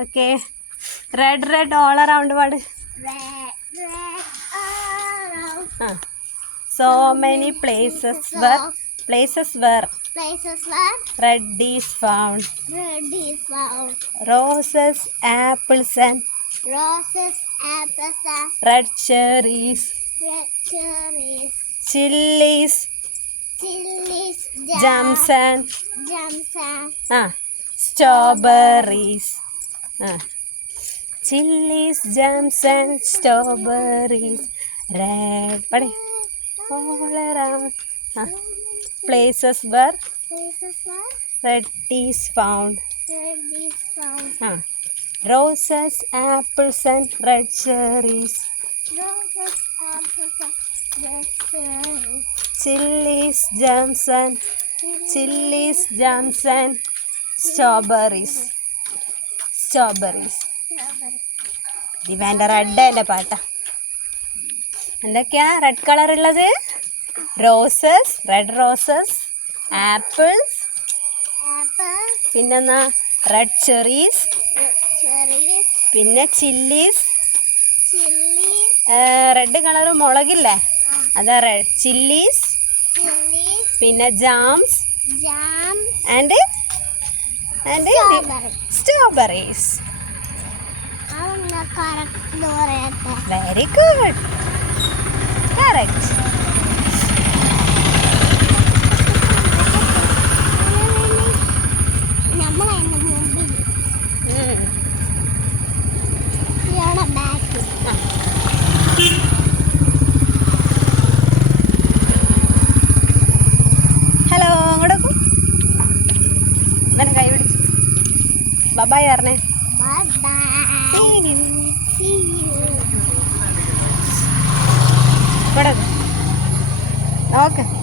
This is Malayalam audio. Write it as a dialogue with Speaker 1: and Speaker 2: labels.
Speaker 1: Okay red red all around പാട് ആ so many places where places where
Speaker 2: places where
Speaker 1: red is found.
Speaker 2: Red is found.
Speaker 1: Roses, apples and
Speaker 2: roses, apples and
Speaker 1: red cherries.
Speaker 2: Red cherries. Chilies.
Speaker 1: Chilies. Jam.
Speaker 2: Jams and
Speaker 1: jams and ah, strawberries. Chilies, jams and strawberries, red buddy, all around.
Speaker 2: Places where red is found. Roses, apples and red cherries.
Speaker 1: Chilies, jams and strawberries. Strawberries ഡിവാൻ്റെ red അല്ലേ പാട്ട എന്തൊക്കെയാ റെഡ് കളർ ഉള്ളത് റോസസ് റെഡ് റോസസ് ആപ്പിൾസ് പിന്നെന്നാ റെഡ് ചെറീസ് പിന്നെ ചില്ലീസ് റെഡ് കളർ മുളകില്ലേ അതാ റെഡ് ചില്ലീസ് പിന്നെ jams and and strawberries. strawberries. Very good. Correct. ബബായ് പറഞ്ഞേ ഇവിടെ ഓക്കെ